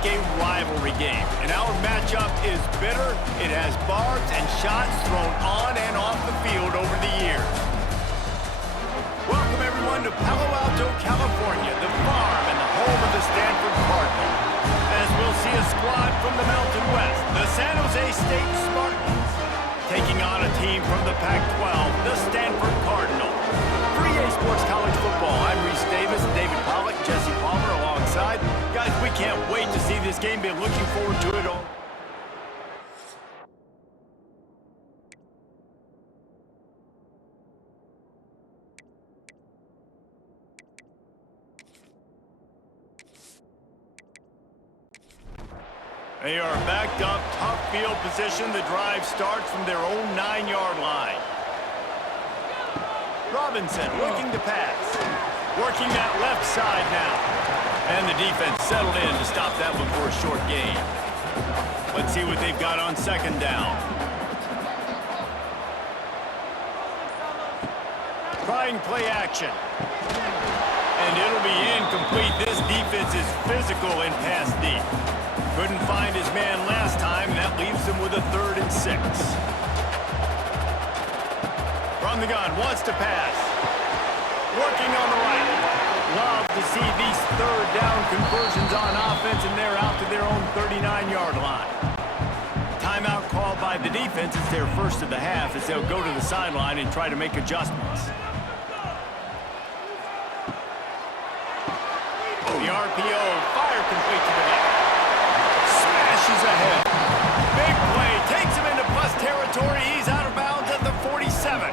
like a rivalry game. And our matchup is bitter. It has barbs and shots thrown on and off the field over the years. Welcome, everyone, to Palo Alto, California, the farm and the home of the Stanford Cardinal. As we'll see a squad from the Mountain West, the San Jose State Spartans, taking on a team from the Pac-12, the Stanford Cardinal. For EA Sports College Football, I'm Reese Davis, David Pollack, Jesse Palmer alongside. Guys, we can't wait to see this game. Been looking forward to it all. They are backed up, tough field position. The drive starts from their own 9-yard line. Robinson looking to pass. Working that left side now. And the defense settled in to stop that one for a short gain. Let's see what they've got on second down. Trying play action. And it'll be incomplete. This defense is physical and pass deep. Couldn't find his man last time, and that leaves him with a 3rd and 6. From the gun, wants to pass. Working on the right. Love to see these 3rd down conversions on offense, and they're out to their own 39-yard line. Timeout called by the defense. It's their first of the half as they'll go to the sideline and try to make adjustments. The RPO, fire complete to the back. Smashes ahead. Big play, takes him into plus territory. He's out of bounds at the 47.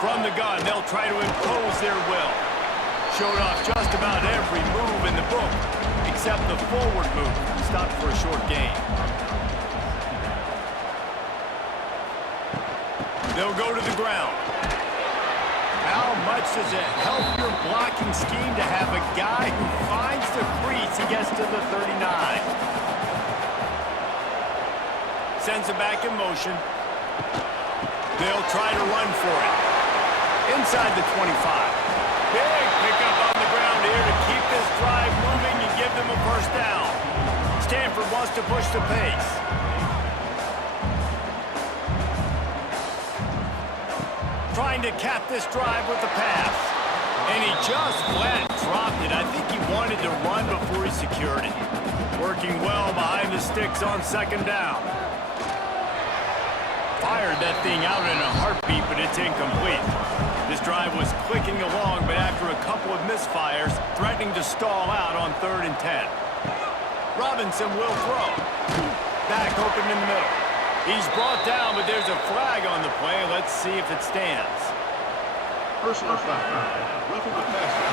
From the gun, they'll try to impose their will. Showed off just about every move in the book, except the forward move. Stopped for a short gain. They'll go to the ground. How much does it help your blocking scheme to have a guy who finds the crease? He gets to the 39. Sends it back in motion. They'll try to run for it. Inside the 25. Big pickup on the ground here to keep this drive moving and give them a first down. Stanford wants to push the pace. Trying to cap this drive with the pass. And he just flat dropped it. I think he wanted to run before he secured it. Working well behind the sticks on second down. Fired that thing out in a heartbeat, but it's incomplete. This drive was clicking along, but after a couple of misfires, threatening to stall out on 3rd and 10. Robinson will throw. Back open in the middle. He's brought down, but there's a flag on the play. Let's see if it stands. Personal foul. Roughing the passer.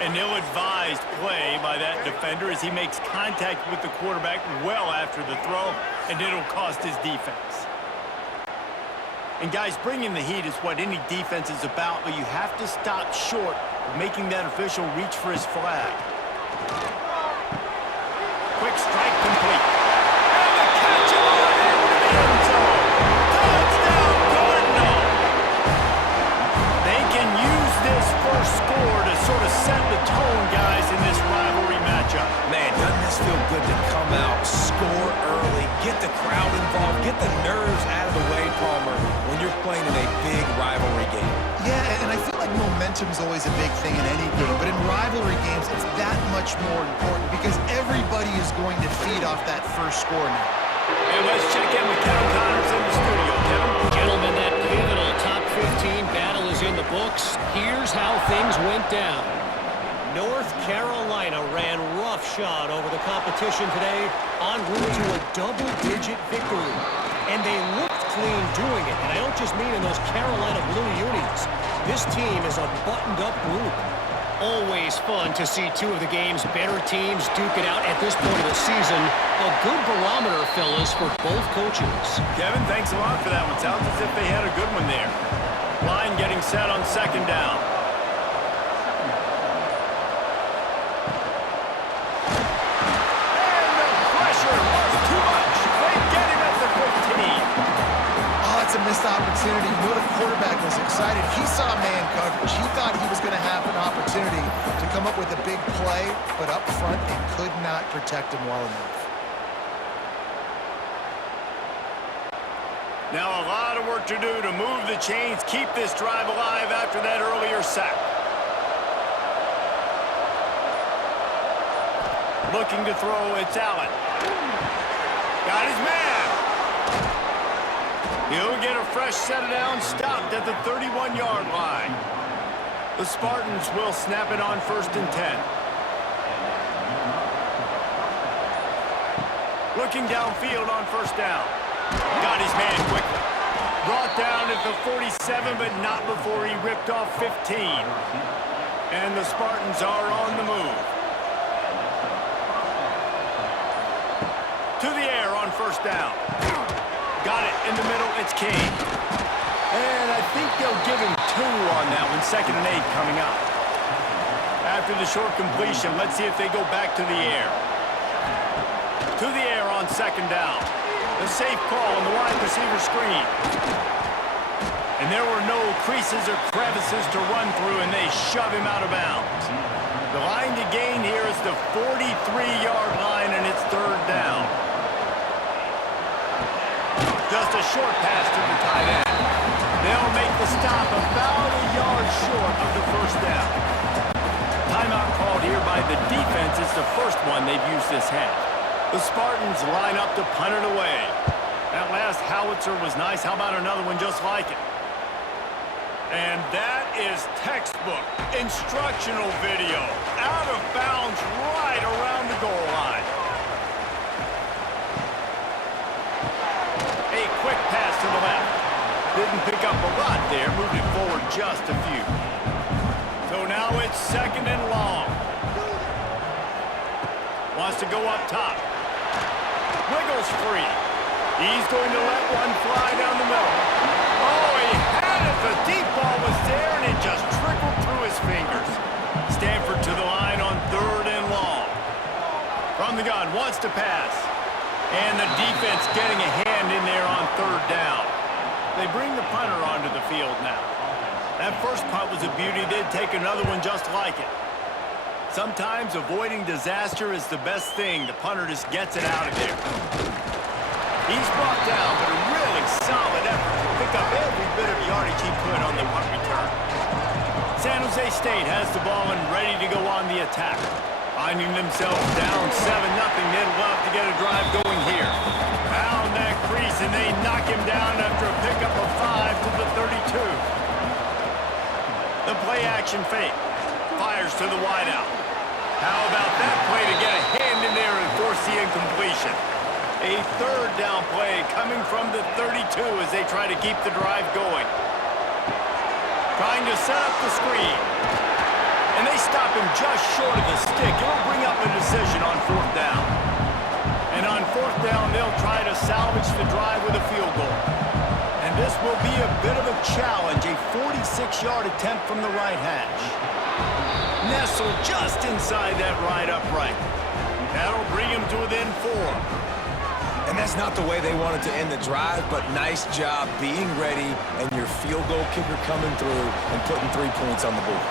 An ill-advised play by that defender as he makes contact with the quarterback well after the throw, and it'll cost his defense. And guys, bringing the heat is what any defense is about, but you have to stop short of making that official reach for his flag. Quick strike complete. And the catch on into the end zone. Touchdown, Cardinal! They can use this first score to sort of set the tone, guys, in this rivalry matchup. Man, doesn't this feel good to come out, score early, get the crowd involved, get the nerves out of the way, Palmer, when you're playing in a big rivalry game. Yeah, and I feel like momentum's always a big thing in any game, but in rivalry games, it's that much more important because everybody is going to feed off that first score now. And let's check in with Kevin Connors in the studio. Kevin? Gentlemen, that pivotal top 15 battle is in the books. Here's how things went down. North Carolina ran roughshod over the competition today en route to a double-digit victory. And they looked clean doing it. And I don't just mean in those Carolina blue unis. This team is a buttoned-up group. Always fun to see two of the game's better teams duke it out at this point of the season. A good barometer, fellas, for both coaches. Kevin, thanks a lot for that one. Sounds as if they had a good one there. Line getting set on second down. And the pressure was too much. They get him at the 15. Oh, it's a missed opportunity. You know the quarterback was excited. He saw man coverage. He thought he was going to have an opportunity to come up with a big play, but up front, they could not protect him well enough. Now a lot of work to do to move the chains, keep this drive alive after that earlier sack. Looking to throw, it's Allen. Got his man. He'll get a fresh set down, stopped at the 31-yard line. The Spartans will snap it on 1st and 10. Looking downfield on 1st down. Got his man quickly. Brought down at the 47, but not before he ripped off 15. And the Spartans are on the move. To the air on 1st down. Got it in the middle, it's King. And I think they'll give him 2 on that one, 2nd and 8 coming up. After the short completion, let's see if they go back to the air. To the air on 2nd down. A safe call on the wide receiver screen. And there were no creases or crevices to run through, and they shove him out of bounds. The line to gain here is the 43-yard line, and it's 3rd down. Just a short pass to the tight end. They'll make the stop about a yard short of the 1st down. Timeout called here by the defense. It's the first one they've used this half. The Spartans line up to punt it away. That last howitzer was nice. How about another one just like it? And that is textbook instructional video. Out of bounds right around the goal line. A quick pass to the left. Didn't pick up a lot there. Moved it forward just a few. So now it's 2nd and long. Wants to go up top. Wiggles free. He's going to let one fly down the middle. Oh, he had it. The deep ball was there, and it just trickled through his fingers. Stanford to the line on 3rd and long. From the gun, wants to pass. And the defense getting a hand in there on 3rd down. They bring the punter onto the field now. That first punt was a beauty. They'd take another one just like it. Sometimes avoiding disaster is the best thing. The punter just gets it out of there. He's brought down, but a really solid effort to pick up every bit of yardage he could on the punt return. San Jose State has the ball and ready to go on the attack. Finding themselves down 7-0, they'd love to get a drive going here. Found that crease, and they knock him down after a pickup of 5 to the 32. The play action fake. Fires to the wideout. How about that play to get a hand in there and force the incompletion? A 3rd down play coming from the 32 as they try to keep the drive going. Trying to set up the screen. And they stop him just short of the stick. It'll bring up a decision on 4th down. And on 4th down, they'll try to salvage the drive with a field goal. And this will be a bit of a challenge, a 46-yard attempt from the right hash. Nestled just inside that right upright. That'll bring him to within 4. And that's not the way they wanted to end the drive, but nice job being ready and your field goal kicker coming through and putting 3 points on the board.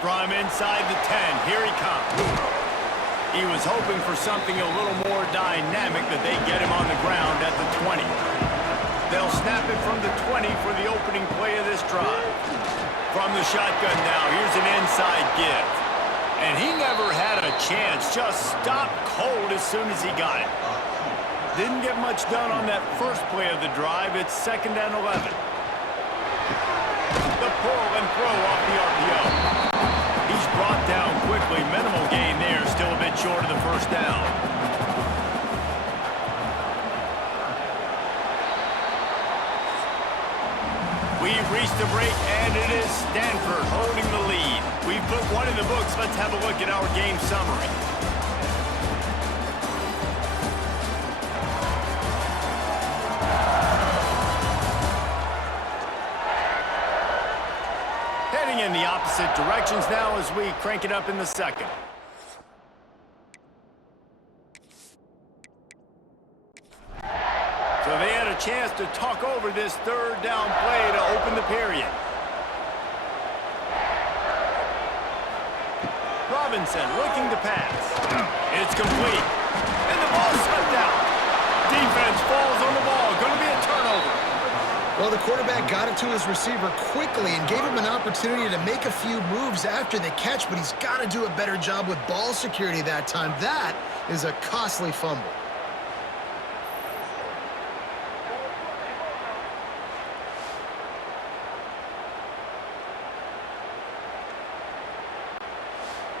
From inside the 10, here he comes. He was hoping for something a little more dynamic, but they get him on the ground at the 20. They'll snap it from the 20 for the opening play of this drive. From the shotgun now, here's an inside give. And he never had a chance, just stopped cold as soon as he got it. Didn't get much done on that first play of the drive. It's 2nd and 11. The pull and throw off the RPO. He's brought down quickly. Minimal gain there, still a bit short of the 1st down. We've reached the break, and it is Stanford holding the lead. We've put one in the books. Let's have a look at our game summary. Heading in the opposite directions now as we crank it up in the 2nd. So they had a chance to talk over this third down play to open the period. Robinson looking to pass. It's complete. And the ball slipped out. Defense falls on the ball. Going to be a turnover. Well, the quarterback got it to his receiver quickly and gave him an opportunity to make a few moves after the catch, but he's got to do a better job with ball security that time. That is a costly fumble.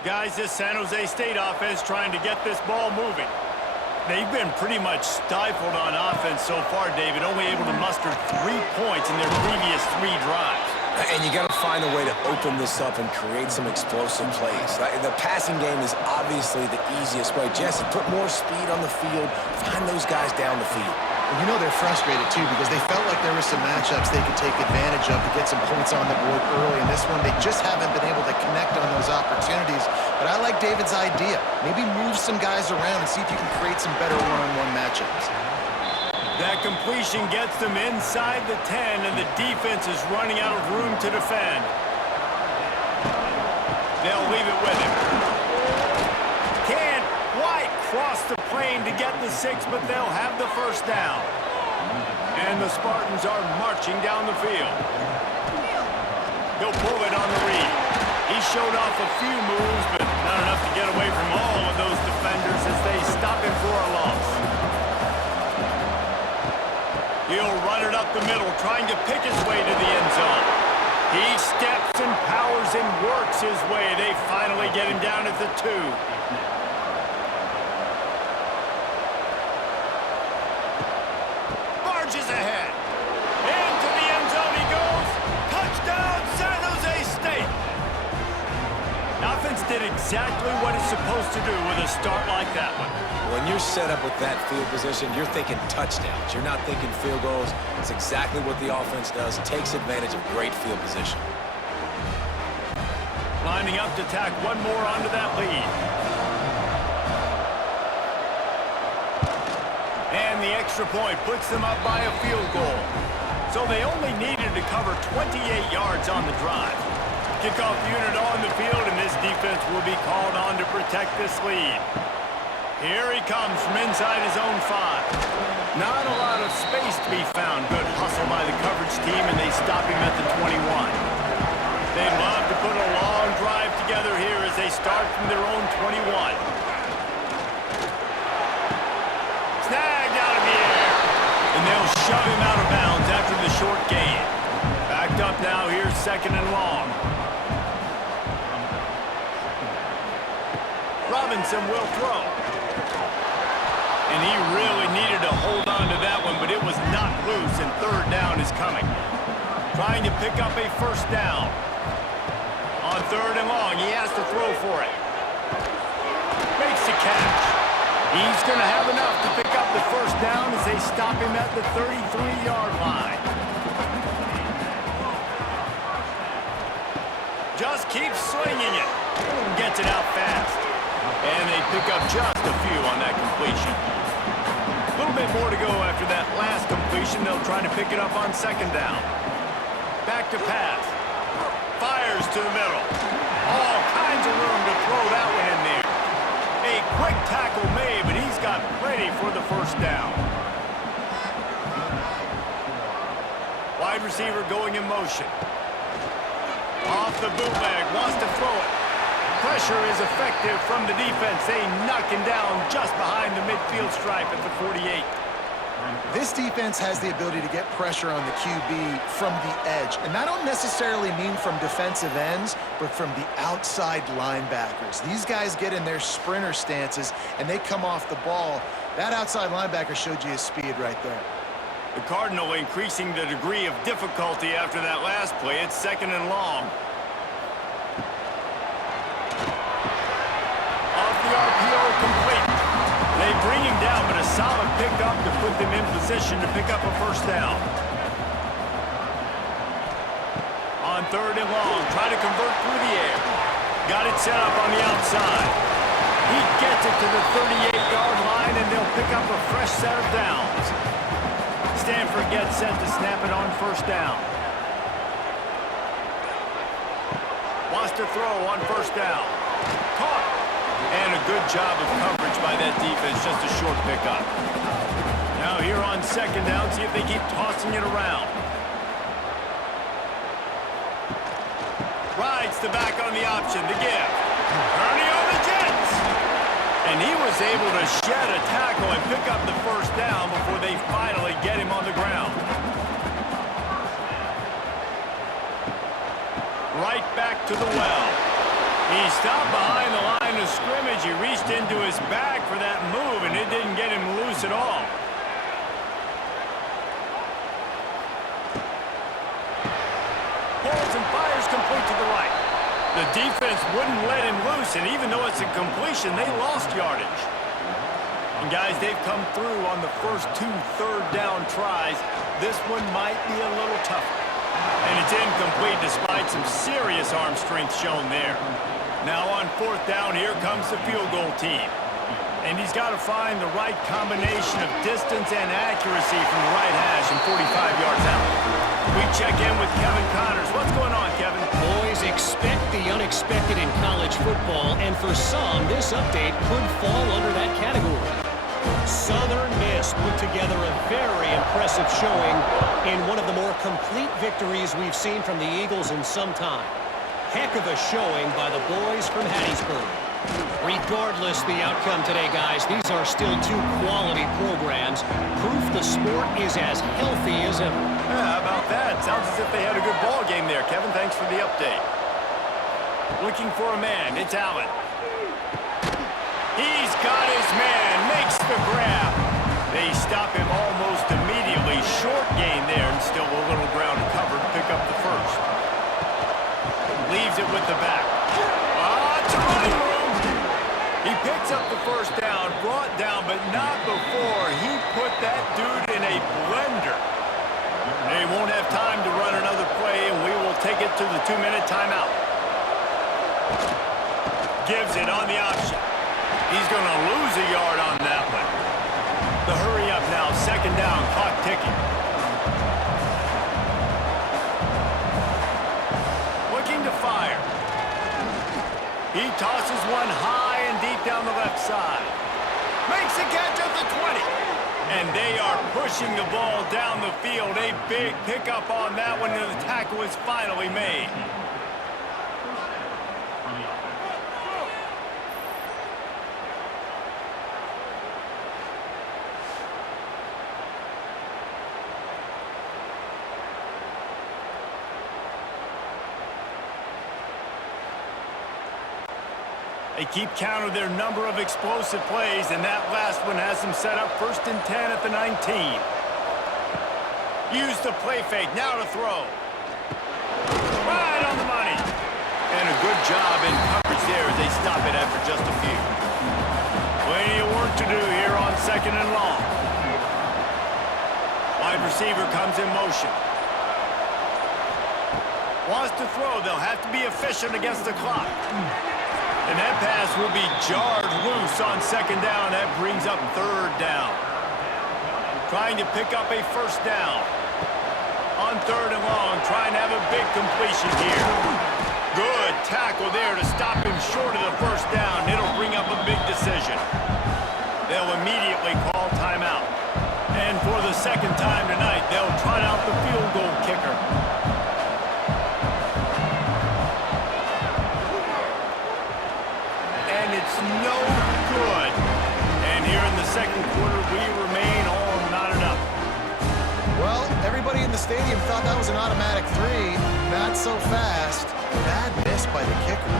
Guys, this San Jose State offense trying to get this ball moving. They've been pretty much stifled on offense so far, David, only able to muster 3 points in their previous 3 drives. And you got to find a way to open this up and create some explosive plays. The passing game is obviously the easiest way. Jesse, put more speed on the field. Find those guys down the field. And you know they're frustrated, too, because they felt like there were some matchups they could take advantage of to get some points on the board early. In this one, they just haven't been able to connect on those opportunities. But I like David's idea. Maybe move some guys around and see if you can create some better one-on-one matchups. That completion gets them inside the 10, and the defense is running out of room to defend. They'll leave it with him. Can't quite cross the plane to get the 6, but they'll have the first down. And the Spartans are marching down the field. He'll pull it on the read. He showed off a few moves, but not enough to get away from all of those defenders as they stop him for a loss. He'll run it up the middle, trying to pick his way to the end zone. He steps and powers and works his way. They finally get him down at the 2. Barges ahead. Into the end zone he goes. Touchdown, San Jose State. Offense did exactly what it's supposed to do with a start like that one. When you're set up with that field position, you're thinking touchdowns. You're not thinking field goals. It's exactly what the offense does. Takes advantage of great field position. Lining up to tack one more onto that lead. And the extra point puts them up by a field goal. So they only needed to cover 28 yards on the drive. Kickoff unit on the field, and this defense will be called on to protect this lead. Here he comes from inside his own 5. Not a lot of space to be found. Good hustle by the coverage team, and they stop him at the 21. They'd love to put a long drive together here as they start from their own 21. Snagged out of the air. And they'll shove him out of bounds after the short gain. Backed up now, here's 2nd and long. Robinson will throw. And he really needed to hold on to that one, but it was not loose, and 3rd down is coming. Trying to pick up a 1st down. On 3rd and long, he has to throw for it. Makes the catch. He's going to have enough to pick up the 1st down as they stop him at the 33-yard line. Just keeps swinging it. Gets it out fast. And they pick up just a few on that completion. A little bit more to go after that last completion. They'll try to pick it up on 2nd down. Back to pass. Fires to the middle. All kinds of room to throw that one in there. A quick tackle made, but he's got plenty for the 1st down. Wide receiver going in motion. Off the bootleg, wants to throw it. Pressure is effective from the defense. They knock him down just behind the midfield stripe at the 48. This defense has the ability to get pressure on the QB from the edge. And that don't necessarily mean from defensive ends, but from the outside linebackers. These guys get in their sprinter stances, and they come off the ball. That outside linebacker showed you his speed right there. The Cardinal increasing the degree of difficulty after that last play. It's 2nd and long. RPO complete. They bring him down, but a solid pickup to put them in position to pick up a 1st down. On 3rd and long, try to convert through the air. Got it set up on the outside. He gets it to the 38-yard line, and they'll pick up a fresh set of downs. Stanford gets set to snap it on first down. Wants to throw on first down. Caught. And a good job of coverage by that defense, just a short pickup. Now here on second down, see if they keep tossing it around. Rides the back on the option, the give. Turning on the Jets. And he was able to shed a tackle and pick up the first down before they finally get him on the ground. Right back to the well. He stopped behind the line of scrimmage. He reached into his bag for that move, and it didn't get him loose at all. Pulls and fires complete to the right. The defense wouldn't let him loose, and even though it's a completion, they lost yardage. And guys, they've come through on the first 2 third-down tries. This one might be a little tougher. And it's incomplete despite some serious arm strength shown there. Now on fourth down, here comes the field goal team. And he's got to find the right combination of distance and accuracy from the right hash and 45 yards out. We check in with Kevin Connors. What's going on, Kevin? Boys, expect the unexpected in college football, and for some, this update could fall under that category. Southern Miss put together a very impressive showing in one of the more complete victories we've seen from the Eagles in some time. Heck of a showing by the boys from Hattiesburg. Regardless the outcome today, guys, these are still 2 quality programs. Proof the sport is as healthy as ever. Yeah, how about that? Sounds as if they had a good ball game there, Kevin. Thanks for the update. Looking for a man. It's Allen. He's got his man. Makes the grab. They stop him almost immediately. Short gain there, and still a little ground covered. Pick up the first. Leaves it with the back. It's a running room. He picks up the first down, brought down, but not before he put that dude in a blender. They won't have time to run another play, and we will take it to the 2-minute timeout. Gives it on the option. He's going to lose a yard on that one. The hurry up now, second down, clock ticking. Looking to fire. He tosses one high and deep down the left side. Makes a catch at the 20. And they are pushing the ball down the field. A big pickup on that one, and the tackle is finally made. They keep count of their number of explosive plays, and that last one has them set up 1st and 10 at the 19. Use the play fake, now to throw. Right on the money. And a good job in coverage there as they stop it after just a few. Plenty of work to do here on 2nd and long. Wide receiver comes in motion. Wants to throw, they'll have to be efficient against the clock. And that pass will be jarred loose on 2nd down. That brings up 3rd down. Trying to pick up a 1st down. On 3rd and long, trying to have a big completion here. Good tackle there to stop him short of the 1st down. It'll bring up a big decision. They'll immediately call timeout. And for the 2nd time tonight, they'll trot out the field goal kicker. No good. And here in the 2nd quarter, we remain all knotted up. Well, everybody in the stadium thought that was an automatic 3. Not so fast. Bad miss by the kicker.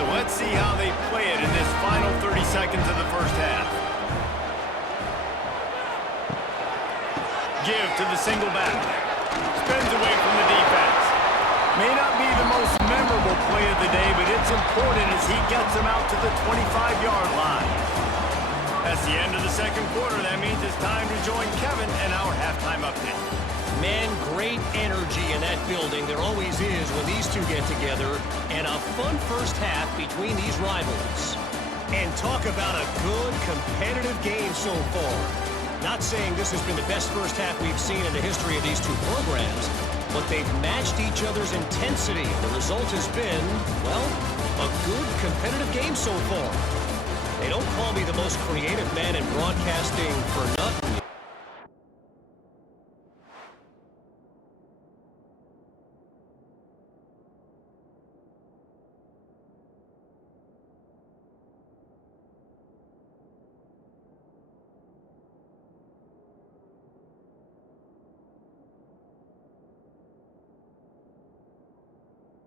So let's see how they play it in this final 30 seconds of the first half. Give to the single back. Spins away from the defense. May not be the most memorable play of the day, but it's important as he gets them out to the 25-yard line. That's the end of the 2nd quarter. That means it's time to join Kevin and our halftime update. Man, great energy in that building. There always is when these two get together. And a fun first half between these rivals. And talk about a good, competitive game so far. Not saying this has been the best first half we've seen in the history of these two programs, but they've matched each other's intensity. The result has been, well, a good competitive game so far. They don't call me the most creative man in broadcasting for nothing.